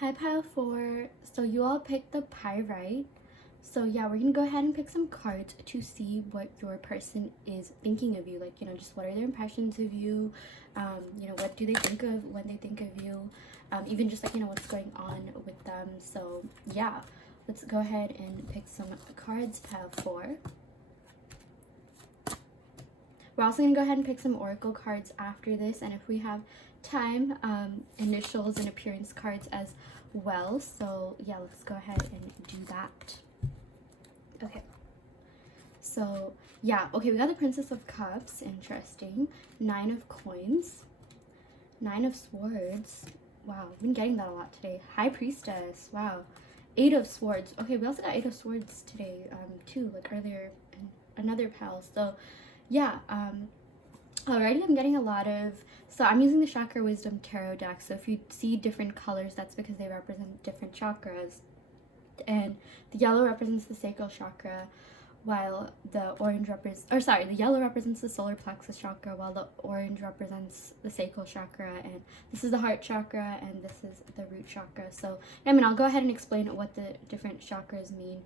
Hi pile 4. So you all picked the pyrite. So yeah, we're gonna go ahead and pick some cards to see what your person is thinking of you. Like, just what are their impressions of you? What do they think of when they think of you? Even just like, what's going on with them. So yeah, let's go ahead and pick some cards, pile 4. We're also gonna go ahead and pick some oracle cards after this, and if we have time, initials and appearance cards as well. So yeah, let's go ahead and do that. Okay, so yeah, okay, we got the Princess of Cups, interesting. 9 of Coins, 9 of Swords, wow, I've been getting that a lot today. High Priestess, wow. 8 of Swords, okay, we also got 8 of Swords today, too, like earlier in another pile. So yeah, already I'm getting a lot of, so I'm using the Chakra Wisdom Tarot deck. So if you see different colors, that's because they represent different chakras. And the yellow represents the sacral chakra, while the orange the yellow represents the solar plexus chakra, while the orange represents the sacral chakra, and this is the heart chakra, and this is the root chakra. So I'll go ahead and explain what the different chakras mean.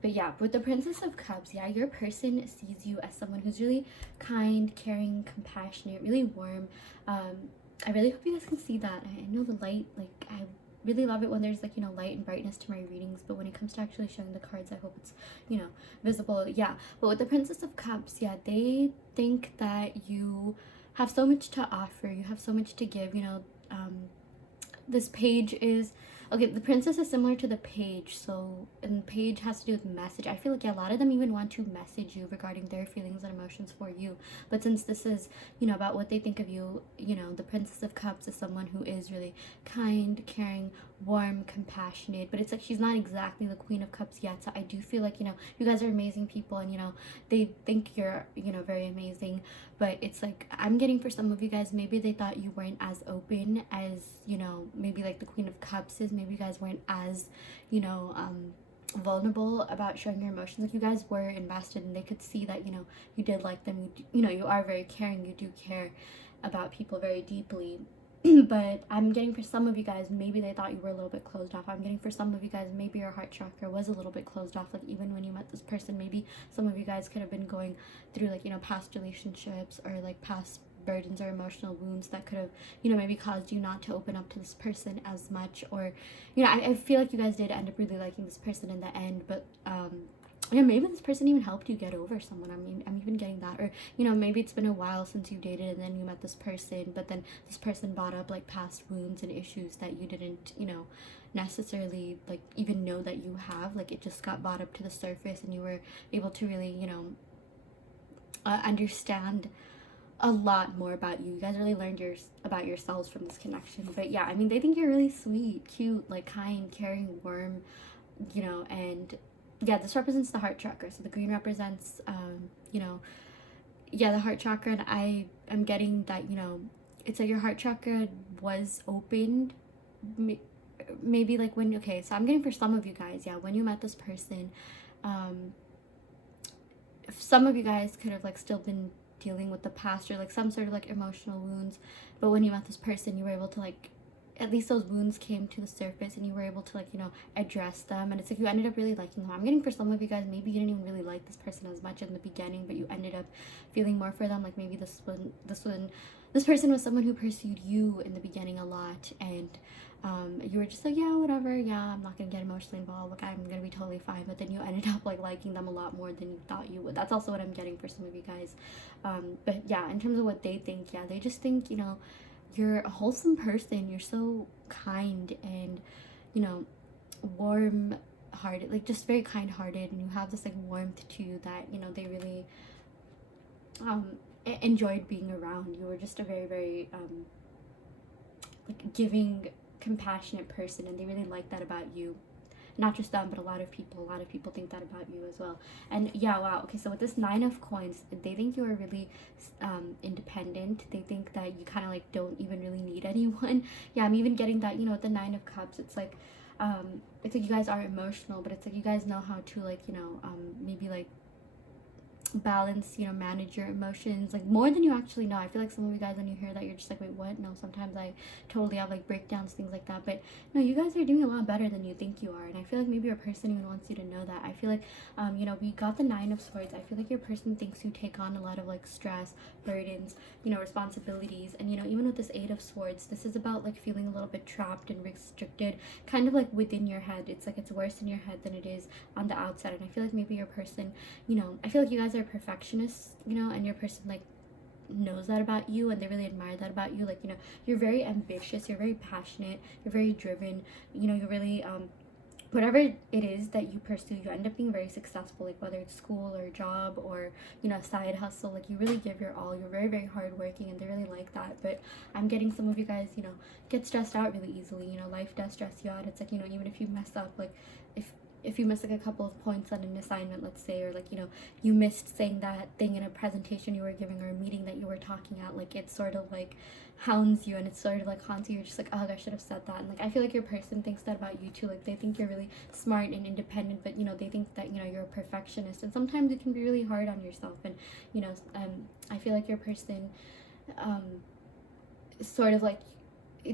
But yeah, with the Princess of Cups, yeah, your person sees you as someone who's really kind, caring, compassionate, really warm. I really hope you guys can see that. I know the light, like, I really love it when there's, like, light and brightness to my readings, but when it comes to actually showing the cards, I hope it's, visible. Yeah, but with the Princess of Cups, yeah, they think that you have so much to offer, you have so much to give. This page is, okay, the princess is similar to the page, so, and the page has to do with message. I feel like, yeah, a lot of them even want to message you regarding their feelings and emotions for you, but since this is, about what they think of you, the Princess of Cups is someone who is really kind, caring, warm, compassionate, but it's like she's not exactly the Queen of Cups yet. So I do feel like, you guys are amazing people, and they think you're, very amazing, but it's like, I'm getting, for some of you guys, maybe they thought you weren't as open as, maybe like the Queen of Cups is. Maybe you guys weren't as, vulnerable about showing your emotions. Like, you guys were invested, and they could see that, you did like them. You are very caring. You do care about people very deeply. But I'm getting, for some of you guys, maybe they thought you were a little bit closed off. I'm getting, for some of you guys, maybe your heart chakra was a little bit closed off. Like, even when you met this person, maybe some of you guys could have been going through, like, past relationships, or like past burdens or emotional wounds that could have, maybe caused you not to open up to this person as much. Or, I feel like you guys did end up really liking this person in the end, but yeah, maybe this person even helped you get over someone. I mean, I'm even getting that. Or, maybe it's been a while since you dated, and then you met this person, but then this person brought up, like, past wounds and issues that you didn't, necessarily, like, even know that you have. Like, it just got brought up to the surface, and you were able to really, understand a lot more about you. You guys really learned about yourselves from this connection. But yeah, I mean, they think you're really sweet, cute, like, kind, caring, warm, and yeah, this represents the heart chakra. So the green represents, the heart chakra. And I am getting that, it's like your heart chakra was opened, maybe like when, okay, so I'm getting, for some of you guys, yeah, when you met this person, some of you guys could have, like, still been dealing with the past, or like some sort of, like, emotional wounds, but when you met this person, you were able to, like, at least those wounds came to the surface, and you were able to, like, address them, and it's like you ended up really liking them. I'm getting, for some of you guys, maybe you didn't even really like this person as much in the beginning, but you ended up feeling more for them. Like, maybe this person was someone who pursued you in the beginning a lot, and you were just like, yeah, whatever, yeah, I'm not gonna get emotionally involved, like, I'm gonna be totally fine. But then you ended up, like, liking them a lot more than you thought you would. That's also what I'm getting for some of you guys. But yeah, in terms of what they think, yeah, they just think, you're a wholesome person, you're so kind, and, warm hearted, like, just very kind hearted, and you have this, like, warmth to you that, they really enjoyed being around. You were just a very, very like, giving, compassionate person, and they really like that about you. Not just them, but a lot of people think that about you as well. And yeah, wow, okay, so with this 9 of Coins, they think you are really independent. They think that you kind of, like, don't even really need anyone. Yeah, I'm even getting that, with the 9 of Cups, it's like you guys are emotional, but it's like you guys know how to, like, maybe, like, balance, you know, manage your emotions, like more than you actually know. I feel like some of you guys, when you hear that, you're just like, wait, what? No, sometimes I totally have like breakdowns, things like that, but no, you guys are doing a lot better than you think you are. And I feel like maybe your person even wants you to know that. I feel like you know, we got the 9 of Swords. I feel like your person thinks you take on a lot of like stress, burdens, you know, responsibilities. And you know, even with this 8 of Swords, this is about like feeling a little bit trapped and restricted, kind of like within your head. It's like it's worse in your head than it is on the outside. And I feel like maybe your person, you know, I feel like you guys are perfectionists, you know, and your person like knows that about you, and they really admire that about you. Like, you know, you're very ambitious, you're very passionate, you're very driven, you know, you're really whatever it is that you pursue, you end up being very successful, like whether it's school or job or, you know, side hustle. Like, you really give your all, you're very, very hardworking, and they really like that. But I'm getting some of you guys, you know, get stressed out really easily. You know, life does stress you out. It's like, you know, even if you mess up, like if you miss like a couple of points on an assignment, let's say, or like, you know, you missed saying that thing in a presentation you were giving or a meeting that you were talking at, like it sort of like hounds you, and it's sort of like haunts you. You're just like, oh, I should have said that. And like, I feel like your person thinks that about you too. Like, they think you're really smart and independent, but you know, they think that, you know, you're a perfectionist, and sometimes it can be really hard on yourself. And you know, I feel like your person sort of like,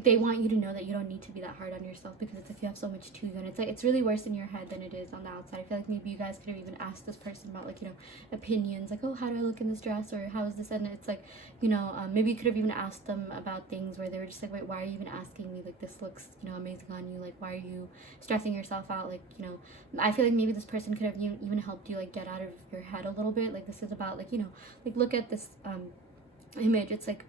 they want you to know that you don't need to be that hard on yourself, because it's like you have so much to you, and it's like it's really worse in your head than it is on the outside. I feel like maybe you guys could have even asked this person about, like, you know, opinions, like, oh, how do I look in this dress, or how is this, and it's like, you know, maybe you could have even asked them about things where they were just like, wait, why are you even asking me, like, this looks, you know, amazing on you, like, why are you stressing yourself out, like, you know, I feel like maybe this person could have even helped you, like, get out of your head a little bit. Like, this is about, like, you know, like, look at this image. It's like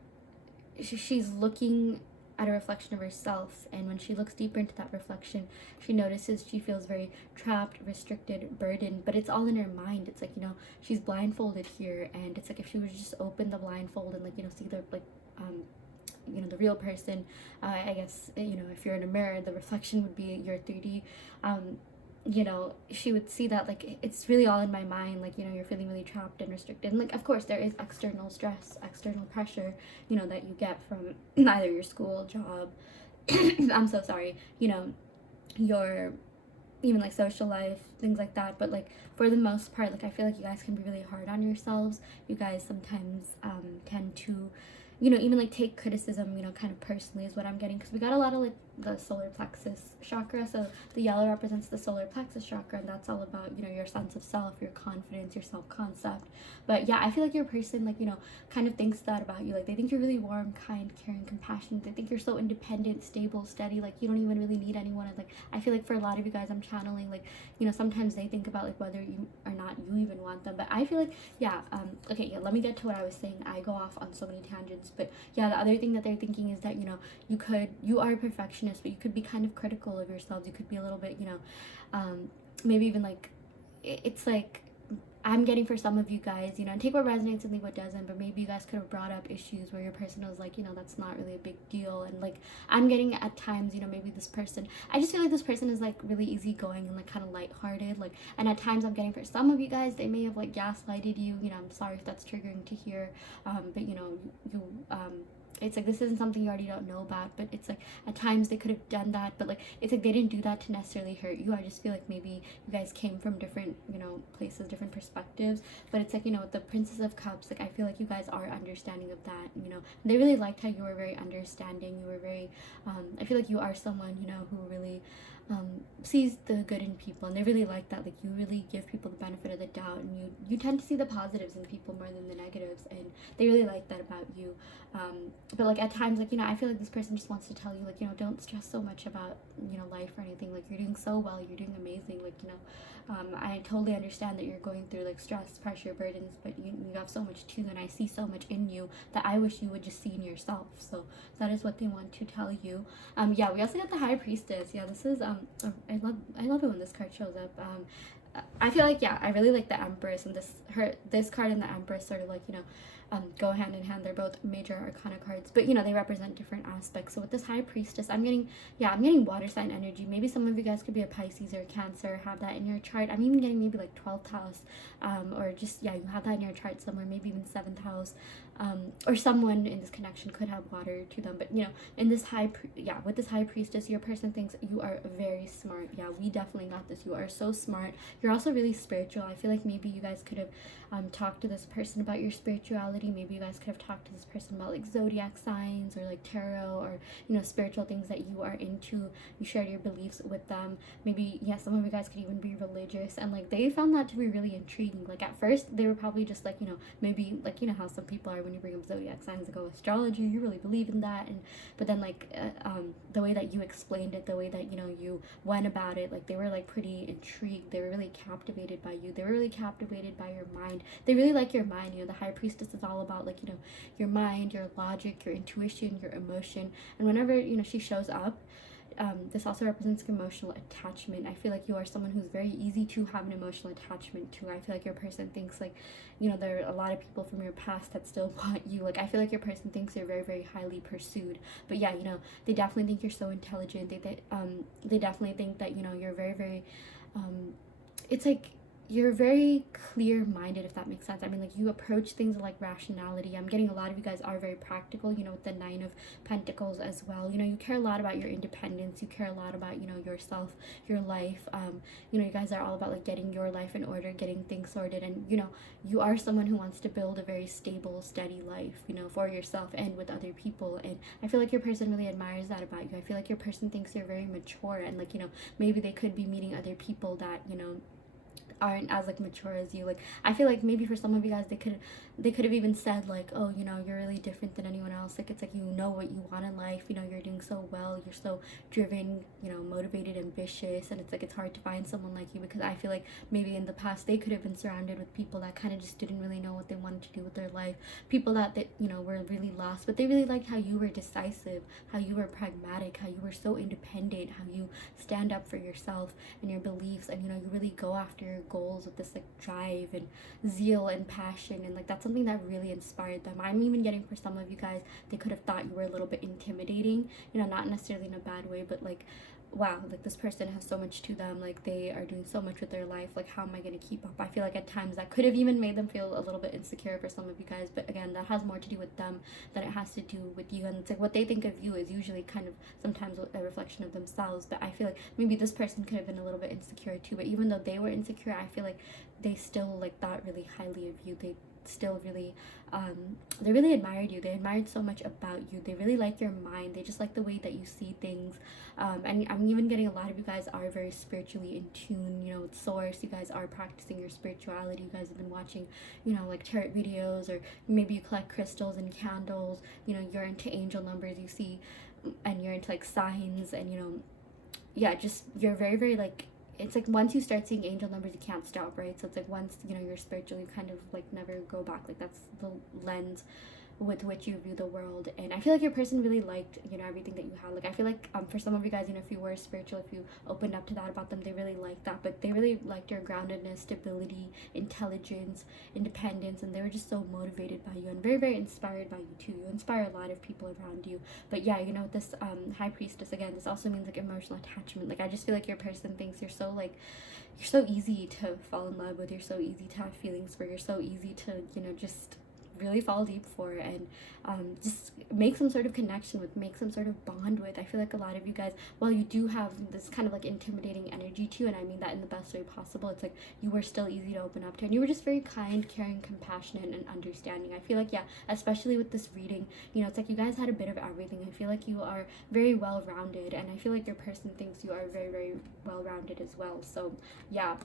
she's looking at a reflection of herself, and when she looks deeper into that reflection, she notices she feels very trapped, restricted, burdened, but it's all in her mind. It's like, you know, she's blindfolded here, and it's like if she would just open the blindfold and, like, you know, see the, like, you know, the real person, I guess, you know, if you're in a mirror, the reflection would be your 3D, you know, she would see that, like, it's really all in my mind, like, you know, you're feeling really trapped and restricted. And, like, of course, there is external stress, external pressure, you know, that you get from either your school, job, I'm so sorry, you know, your even, like, social life, things like that. But, like, for the most part, like, I feel like you guys can be really hard on yourselves. You guys sometimes tend to, you know, even, like, take criticism, you know, kind of personally is what I'm getting, because we got a lot of, like, the solar plexus chakra. So the yellow represents the solar plexus chakra, and that's all about, you know, your sense of self, your confidence, your self-concept. But yeah, I feel like your person, like, you know, kind of thinks that about you. Like, they think you're really warm, kind, caring, compassionate. They think you're so independent, stable, steady, like you don't even really need anyone. And, like, I feel like for a lot of you guys I'm channeling, like, you know, sometimes they think about, like, whether you or not you even want them. But I feel like, yeah, okay, yeah, let me get to what I was saying. I go off on so many tangents. But yeah, the other thing that they're thinking is that, you know, you are a perfectionist, but you could be kind of critical of yourselves. You could be a little bit, you know, maybe even, like, it's like, I'm getting for some of you guys, you know, and take what resonates and leave what doesn't, but maybe you guys could have brought up issues where your person was like, you know, that's not really a big deal. And, like, I'm getting at times, you know, maybe this person, I just feel like this person is, like, really easygoing and, like, kind of lighthearted, like, and at times I'm getting for some of you guys, they may have, like, gaslighted you, you know, I'm sorry if that's triggering to hear, but, you know, it's like, this isn't something you already don't know about, but it's like at times they could have done that, but, like, it's like they didn't do that to necessarily hurt you. I just feel like maybe you guys came from different, you know, places, different perspectives. But it's like, you know, with the Princess of Cups, like, I feel like you guys are understanding of that, you know. They really liked how you were very understanding. You were very I feel like you are someone, you know, who really sees the good in people, and they really like that. Like, you really give people the benefit of the doubt, and you tend to see the positives in people more than the negatives, and they really like that about you. But, like, at times, like, you know, I feel like this person just wants to tell you, like, you know, don't stress so much about, you know, life or anything. Like, you're doing so well, you're doing amazing. Like, you know, I totally understand that you're going through, like, stress, pressure, burdens, but you have so much too, and I see so much in you that I wish you would just see in yourself. So that is what they want to tell you. Yeah, we also got the High Priestess. Yeah, this is I love it when this card shows up. I feel like, yeah, I really like the Empress, and this card and the Empress sort of, like, you know, go hand in hand. They're both major arcana cards, but, you know, they represent different aspects. So with this High Priestess, I'm getting water sign energy. Maybe some of you guys could be a Pisces or a Cancer, have that in your chart. I'm even getting maybe, like, 12th house, or just, yeah, you have that in your chart somewhere, maybe even 7th house. or someone in this connection could have water to them. But you know, in this with this high priestess, your person thinks you are very smart. Yeah, we definitely got this. You are so smart. You're also really spiritual. I feel like maybe you guys could have talked to this person about your spirituality. Maybe you guys could have talked to this person about like zodiac signs or like tarot, or you know, spiritual things that you are into. You shared your beliefs with them. Maybe, yeah, some of you guys could even be religious, and like they found that to be really intriguing. Like at first they were probably just like, you know, maybe like, you know how some people are when you bring up zodiac signs, like, oh, astrology, you really believe in that. And but then like the way that you explained it, the way that, you know, you went about it, like they were like pretty intrigued. They were really captivated by you. They were really captivated by your mind. They really like your mind. You know, the high priestess is all about like, you know, your mind, your logic, your intuition, your emotion. And whenever, you know, she shows up, this also represents emotional attachment. I feel like you are someone who's very easy to have an emotional attachment to. I feel like your person thinks like, you know, there are a lot of people from your past that still want you. Like I feel like your person thinks you're very, very highly pursued. But yeah, you know, they definitely think you're so intelligent. They definitely think that, you know, you're very, very it's like you're very clear-minded, if that makes sense. I mean, like, you approach things with like rationality. I'm getting a lot of you guys are very practical, you know, with the 9 of Pentacles as well. You know, you care a lot about your independence. You care a lot about, you know, yourself, your life. You know, you guys are all about like getting your life in order, getting things sorted. And, you know, you are someone who wants to build a very stable, steady life, you know, for yourself and with other people. And I feel like your person really admires that about you. I feel like your person thinks you're very mature, and like, you know, maybe they could be meeting other people that, you know, aren't as like mature as you. Like I feel like maybe for some of you guys, they could have even said like, oh, you know, you're really different than anyone else. Like it's like, you know what you want in life, you know, you're doing so well, you're so driven, you know, motivated, ambitious. And it's like, it's hard to find someone like you, because I feel like maybe in the past they could have been surrounded with people that kind of just didn't really know what they wanted to do with their life, people that you know, were really lost. But they really liked how you were decisive, how you were pragmatic, how you were so independent, how you stand up for yourself and your beliefs, and you know, you really go after your goals with this like drive and zeal and passion. And like that's something that really inspired them. I'm even getting, for some of you guys, they could have thought you were a little bit intimidating, you know, not necessarily in a bad way, but like, wow, like this person has so much to them, like they are doing so much with their life, like how am I going to keep up? I feel like at times that could have even made them feel a little bit insecure for some of you guys. But again, that has more to do with them than it has to do with you. And it's like what they think of you is usually kind of sometimes a reflection of themselves. But I feel like maybe this person could have been a little bit insecure too, but even though they were insecure, I feel like they still like thought really highly of you. They still really they really admired you. They admired so much about you. They really like your mind. They just like the way that you see things. And I'm even getting a lot of you guys are very spiritually in tune, you know, with source. You guys are practicing your spirituality. You guys have been watching, you know, like tarot videos, or maybe you collect crystals and candles. You know, you're into angel numbers, you see, and you're into like signs, and you know, yeah, just you're very, very like, it's like once you start seeing angel numbers, you can't stop, right? So it's like once, you know, you're spiritual, you kind of like never go back. Like that's the lens with which you view the world. And I feel like your person really liked, you know, everything that you had. Like I feel like for some of you guys, you know, if you were spiritual, if you opened up to that about them, they really liked that. But they really liked your groundedness, stability, intelligence, independence, and they were just so motivated by you and very, very inspired by you too. You inspire a lot of people around you. But yeah, you know, this high priestess, again, this also means like emotional attachment. Like I just feel like your person thinks you're so like, you're so easy to fall in love with, you're so easy to have feelings for, you're so easy to, you know, just really fall deep for, and just make some sort of connection with, make some sort of bond with. I feel like a lot of you guys, while you do have this kind of like intimidating energy to you, and I mean that in the best way possible, it's like you were still easy to open up to, and you were just very kind, caring, compassionate, and understanding. I feel like, yeah, especially with this reading, you know, it's like you guys had a bit of everything. I feel like you are very well-rounded, and I feel like your person thinks you are very, very well-rounded as well. So yeah,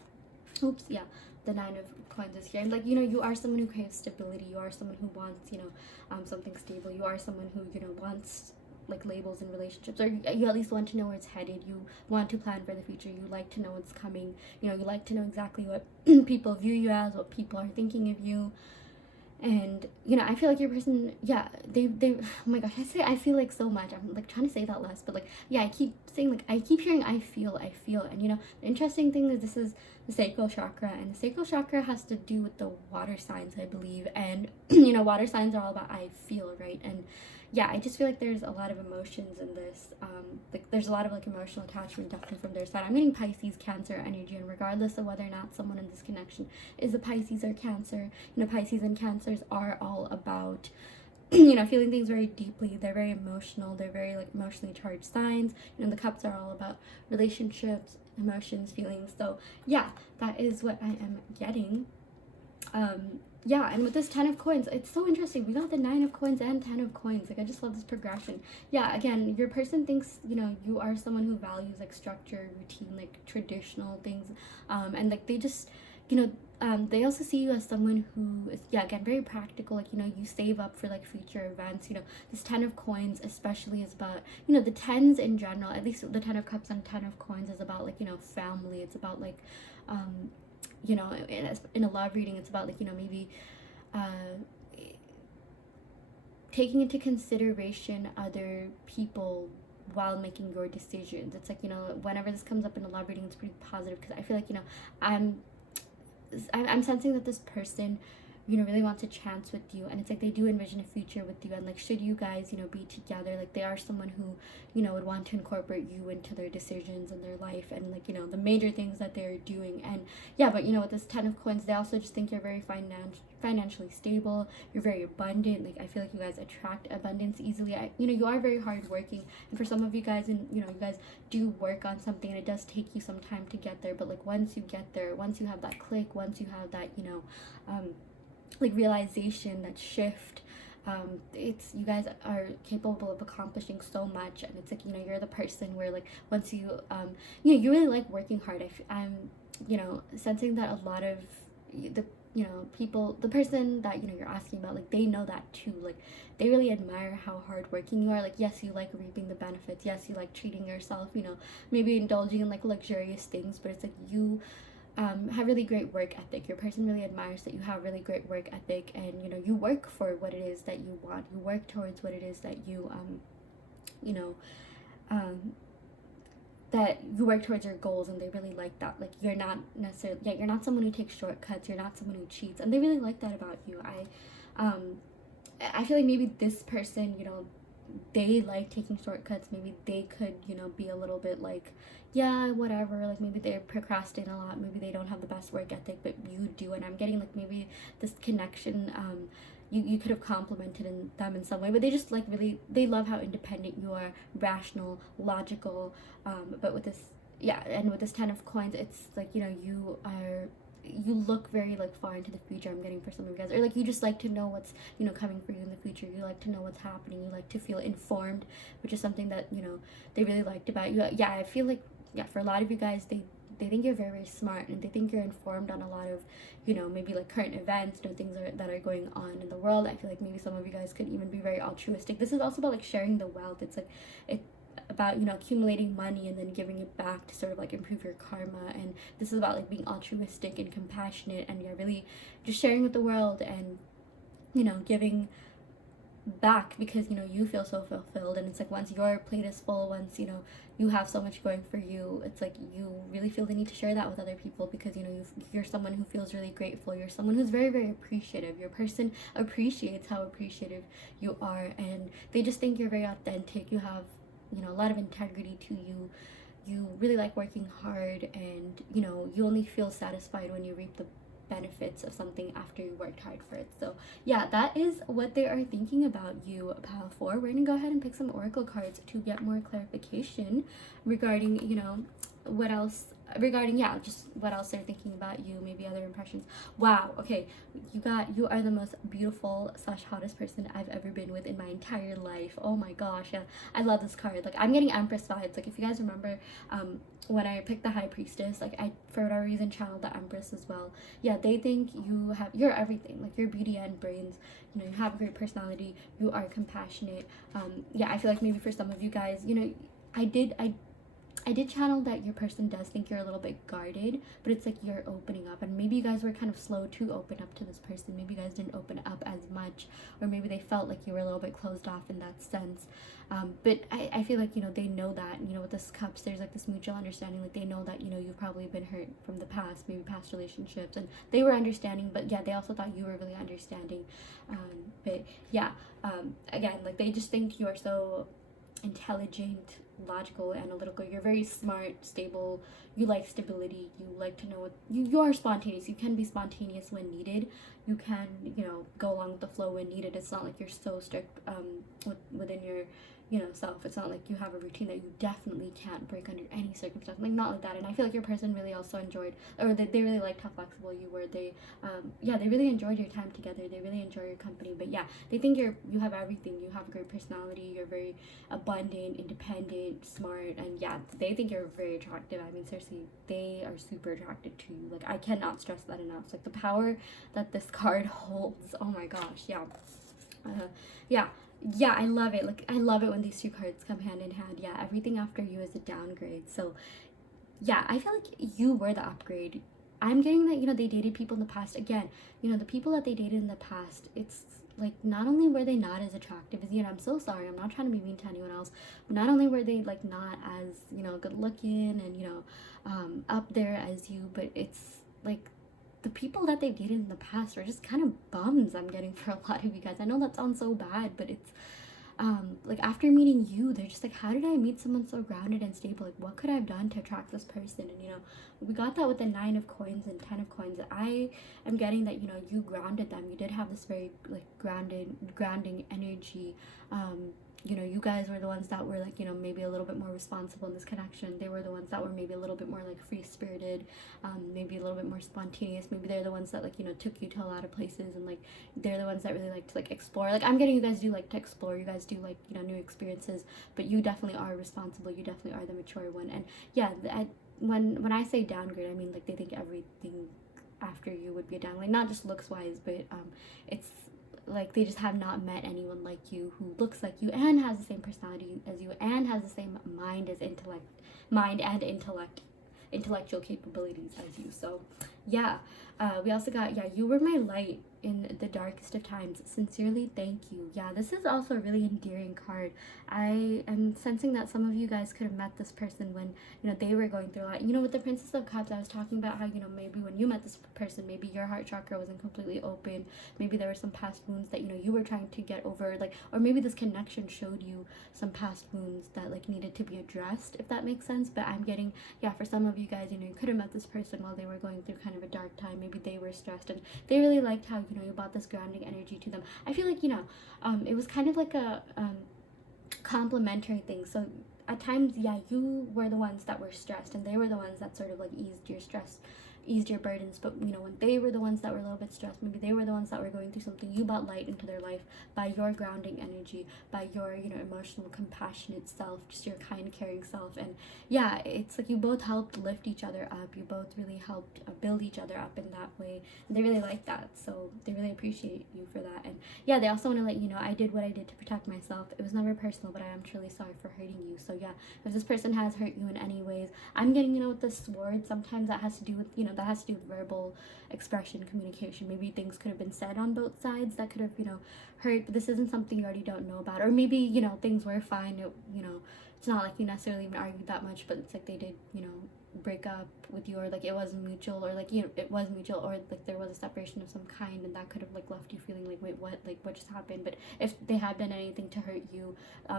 oops, yeah, the 9 of Coins is here. And like, you know, you are someone who craves stability. You are someone who wants, you know, something stable. You are someone who, you know, wants like labels in relationships, or you at least want to know where it's headed. You want to plan for the future. You like to know what's coming. You know, you like to know exactly what people view you as, what people are thinking of you. And you know, I feel like your person, yeah, they oh my gosh, I feel like so much, I'm like trying to say that less, but like, yeah, I keep saying, like, I keep hearing I feel, and you know, the interesting thing is this is the sacral chakra, and the sacral chakra has to do with the water signs, I believe, and you know, water signs are all about I feel, right? And yeah, I just feel like there's a lot of emotions in this. Like there's a lot of like emotional attachment definitely from their side. I'm getting Pisces, Cancer energy, and regardless of whether or not someone in this connection is a Pisces or Cancer, you know, Pisces and Cancers are all about you know, feeling things very deeply. They're very emotional. They're very like emotionally charged signs. You know, the cups are all about relationships, emotions, feelings. So yeah, that is what I am getting. Yeah, and with this 10 of coins, it's so interesting. We got the 9 of coins and 10 of coins. Like, I just love this progression. Yeah, again, your person thinks, you know, you are someone who values like structure, routine, like traditional things, and like they just, you know, they also see you as someone who is, yeah, again, very practical. Like, you know, you save up for like future events. You know, this 10 of coins especially is about, you know, the 10s in general, at least the 10 of cups and 10 of coins is about like, you know, family. It's about like, you know, in a love reading, it's about like, you know, maybe taking into consideration other people while making your decisions. It's like, you know, whenever this comes up in a love reading, it's pretty positive, because I feel like, you know, I'm sensing that this person, you know, really wants a chance with you, and it's like they do envision a future with you, and like should you guys, you know, be together, like they are someone who, you know, would want to incorporate you into their decisions and their life, and like, you know, the major things that they're doing. And yeah, but you know, with this 10 of coins, they also just think you're very financially stable, you're very abundant. Like I feel like you guys attract abundance easily. You know, you are very hardworking, and for some of you guys, and you know, you guys do work on something, and it does take you some time to get there, but like once you get there, once you have that click, once you have that, you know, like realization, that shift, it's, you guys are capable of accomplishing so much. And it's like, you know, you're the person where like once you you know, you really like working hard. I'm, you know, sensing that a lot of the, you know, people, the person that, you know, you're asking about, like they know that too. Like they really admire how hardworking you are. Like yes, you like reaping the benefits, yes, you like treating yourself, you know, maybe indulging in like luxurious things, but it's like you have really great work ethic. Your person really admires that you have really great work ethic, and you know, you work for what it is that you want. You work towards what it is that you you know, that you work towards your goals, and they really like that. Like you're not necessarily, yeah, you're not someone who takes shortcuts, you're not someone who cheats, and they really like that about you. I feel like maybe this person, you know, they like taking shortcuts. Maybe they could, you know, be a little bit like, yeah, whatever, like maybe they procrastinate a lot, maybe they don't have the best work ethic, but you do. And I'm getting like maybe this connection, you could have complimented them in some way, but they just like really, they love how independent you are, rational, logical, but with this, yeah, and with this 10 of coins, it's like, you know, you look very like far into the future. I'm getting for some of you guys, or like you just like to know what's, you know, coming for you in the future. You like to know what's happening, you like to feel informed, which is something that, you know, they really liked about you. Yeah, I feel like, yeah, for a lot of you guys, they think you're very, very smart, and they think you're informed on a lot of, you know, maybe like current events, you know, things that are going on in the world. I feel like maybe some of you guys could even be very altruistic. This is also about like sharing the wealth. It's like about, you know, accumulating money and then giving it back to sort of like improve your karma. And this is about like being altruistic and compassionate, and you're really just sharing with the world, and you know, giving back because, you know, you feel so fulfilled. And it's like once your plate is full, once, you know, you have so much going for you, it's like you really feel the need to share that with other people, because, you know, you're someone who feels really grateful. You're someone who's very, very appreciative. Your person appreciates how appreciative you are, and they just think you're very authentic. You have, you know, a lot of integrity to you. You really like working hard, and you know, you only feel satisfied when you reap the benefits of something after you worked hard for it. So yeah, that is what they are thinking about you, pile 4. We're gonna go ahead and pick some oracle cards to get more clarification regarding, you know, what else regarding, yeah, just what else they're thinking about you, maybe other impressions. Wow, okay, you are the most beautiful / hottest person I've ever been with in my entire life. Oh my gosh, yeah, I love this card. Like I'm getting Empress vibes. Like if you guys remember when I picked the High Priestess, like I for whatever reason channeled the Empress as well. Yeah, they think you're everything. Like you're beauty and brains, you know, you have a great personality, you are compassionate. Yeah, I feel like maybe for some of you guys, you know, I did channel that your person does think you're a little bit guarded, but it's like you're opening up, and maybe you guys were kind of slow to open up to this person. Maybe you guys didn't open up as much, or maybe they felt like you were a little bit closed off in that sense. But I feel like, you know, they know that, you know, with this cups, there's like this mutual understanding. Like they know that, you know, you've probably been hurt from the past, maybe past relationships, and they were understanding, but yeah, they also thought you were really understanding. But yeah, again, like they just think you are so intelligent, logical, analytical. You're very smart, stable. You like stability. You like to know what you are spontaneous. You can be spontaneous when needed. You can, you know, go along with the flow when needed. It's not like you're so strict within your, you know, self. It's not like you have a routine that you definitely can't break under any circumstance. Like, not like that. And I feel like your person really also enjoyed, or they really liked how flexible you were. They they really enjoyed your time together. They really enjoy your company. But yeah, they think you have everything. You have a great personality. You're very abundant, independent, smart, and yeah, they think you're very attractive. I mean, seriously, they are super attracted to you. Like, I cannot stress that enough. It's like the power that this card holds. Oh my gosh, yeah. Yeah, I love it. Like, I love it when these two cards come hand in hand. Yeah, everything after you is a downgrade. So yeah, I feel like you were the upgrade. I'm getting that, you know, they dated people in the past. Again, you know, the people that they dated in the past, it's like, not only were they not as attractive as you, and I'm so sorry, I'm not trying to be mean to anyone else, but not only were they like not as, you know, good looking and, you know, up there as you, but it's like the people that they dated in the past were just kind of bums. I'm getting for a lot of you guys. I know that sounds so bad, but it's like after meeting you, they're just like, how did I meet someone so grounded and stable? Like, what could I have done to attract this person? And, you know, we got that with the 9 of coins and 10 of coins. I am getting that, you know, you grounded them. You did have this very like grounding energy. You know, you guys were the ones that were like, you know, maybe a little bit more responsible in this connection. They were the ones that were maybe a little bit more like free-spirited, maybe a little bit more spontaneous. Maybe they're the ones that, like, you know, took you to a lot of places, and like they're the ones that really like to like explore. Like, I'm getting you guys do like to explore. You guys do like, you know, new experiences, but you definitely are responsible. You definitely are the mature one. And yeah, when I say downgrade, I mean like they think everything after you would be a down, like not just looks wise, but it's like they just have not met anyone like you who looks like you and has the same personality as you and has the same mind and intellectual capabilities as you. So yeah, we also got, yeah, you were my light in the darkest of times. Sincerely, thank you. Yeah, this is also a really endearing card. I am sensing that some of you guys could have met this person when, you know, they were going through a lot. You know, with the Princess of Cups, I was talking about how, you know, maybe when you met this person, maybe your heart chakra wasn't completely open. Maybe there were some past wounds that, you know, you were trying to get over, like, or maybe this connection showed you some past wounds that like needed to be addressed, if that makes sense. But I'm getting, yeah, for some of you guys, you know, you could have met this person while they were going through kind of a dark time. Maybe they were stressed and they really liked how, you know, you brought this grounding energy to them. I feel like, you know, it was kind of like a complementary thing. So at times, yeah, you were the ones that were stressed and they were the ones that sort of like eased your stress, eased your burdens. But, you know, when they were the ones that were a little bit stressed, maybe they were the ones that were going through something, you brought light into their life by your grounding energy, by your, you know, emotional, compassionate self, just your kind, caring self. And yeah, it's like you both helped lift each other up. You both really helped build each other up in that way, and they really like that. So they really appreciate you for that. And yeah, they also want to let you know, I did what I did to protect myself. It was never personal, but I am truly sorry for hurting you. So yeah, if this person has hurt you in any ways, I'm getting, you know, with the sword, sometimes that has to do with, you know, that has to do with verbal expression, communication. Maybe things could have been said on both sides that could have, you know, hurt, but this isn't something you already don't know about. Or maybe, you know, things were fine. You know, it's not like you necessarily even argued that much, but it's like they did, you know, break up with you, or like it wasn't mutual, or like, you know, it was mutual, or like there was a separation of some kind, and that could have like left you feeling like, wait, what, like what just happened? But if they had done anything to hurt you,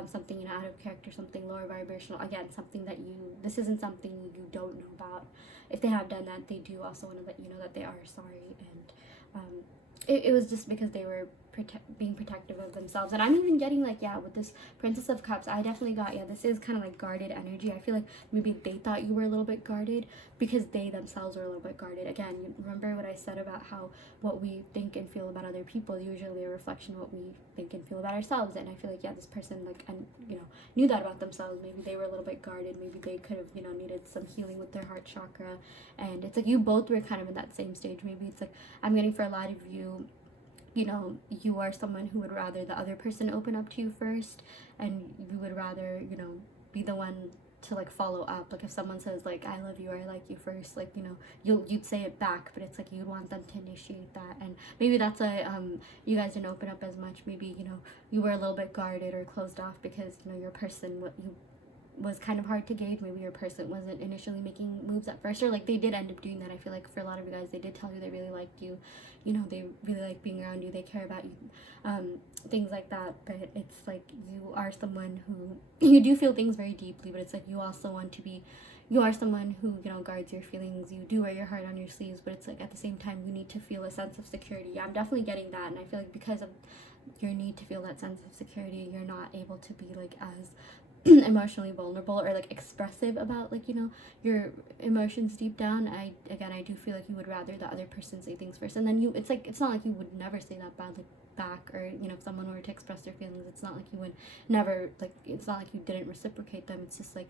something, you know, out of character, something lower vibrational, again, something that this isn't something you don't know about. If they have done that, they do also want to let you know that they are sorry. And it was just because they were being protective of themselves. And I'm even getting like, yeah, with this Princess of Cups, I definitely got, yeah, this is kind of like guarded energy. I feel like maybe they thought you were a little bit guarded because they themselves were a little bit guarded. Again, you remember what I said about how what we think and feel about other people is usually a reflection of what we think and feel about ourselves. And I feel like, yeah, this person, like, and you know, knew that about themselves. Maybe they were a little bit guarded. Maybe they could have, you know, needed some healing with their heart chakra. And it's like you both were kind of in that same stage. Maybe it's like, I'm getting for a lot of you, you know, you are someone who would rather the other person open up to you first, and you would rather, you know, be the one to like follow up. Like if someone says like I love you or I like you first, like, you know, you'd say it back, but it's like you want them to initiate that. And maybe that's why you guys didn't open up as much. Maybe, you know, you were a little bit guarded or closed off because, you know, your person, what you was kind of hard to gauge. Maybe your person wasn't initially making moves at first, or like they did end up doing that. I feel like for a lot of you guys, they did tell you they really liked you, you know, they really like being around you, they care about you, things like that. But it's like you are someone who you do feel things very deeply, but it's like you also want to be, you are someone who, you know, guards your feelings. You do wear your heart on your sleeves, but it's like at the same time you need to feel a sense of security. Yeah, I'm definitely getting that, and I feel like because of your need to feel that sense of security, you're not able to be like as emotionally vulnerable or like expressive about, like, you know, your emotions deep down. I do feel like you would rather the other person say things first, and then you, it's like, it's not like you would never say that badly back, or, you know, if someone were to express their feelings, it's not like you would never, like, it's not like you didn't reciprocate them. It's just like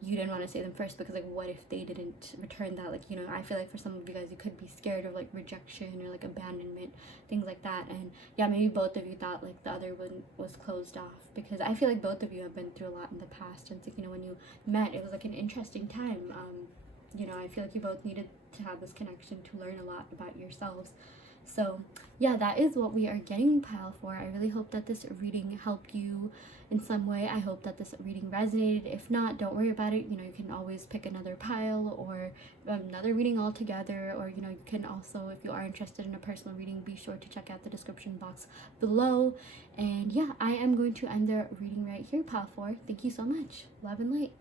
you didn't want to say them first because, like, what if they didn't return that? Like, you know, I feel like for some of you guys, you could be scared of like rejection or like abandonment, things like that. And yeah, maybe both of you thought like the other one was closed off, because I feel like both of you have been through a lot in the past, and it's like, you know, when you met, it was like an interesting time. You know, I feel like you both needed to have this connection to learn a lot about yourselves. So yeah, that is what we are getting pile for. I really hope that this reading helped you in some way. I hope that this reading resonated. If not, don't worry about it. You know, you can always pick another pile or another reading altogether, or, you know, you can also, if you are interested in a personal reading, be sure to check out the description box below. And yeah, I am going to end the reading right here, pile 4. Thank you so much. Love and light.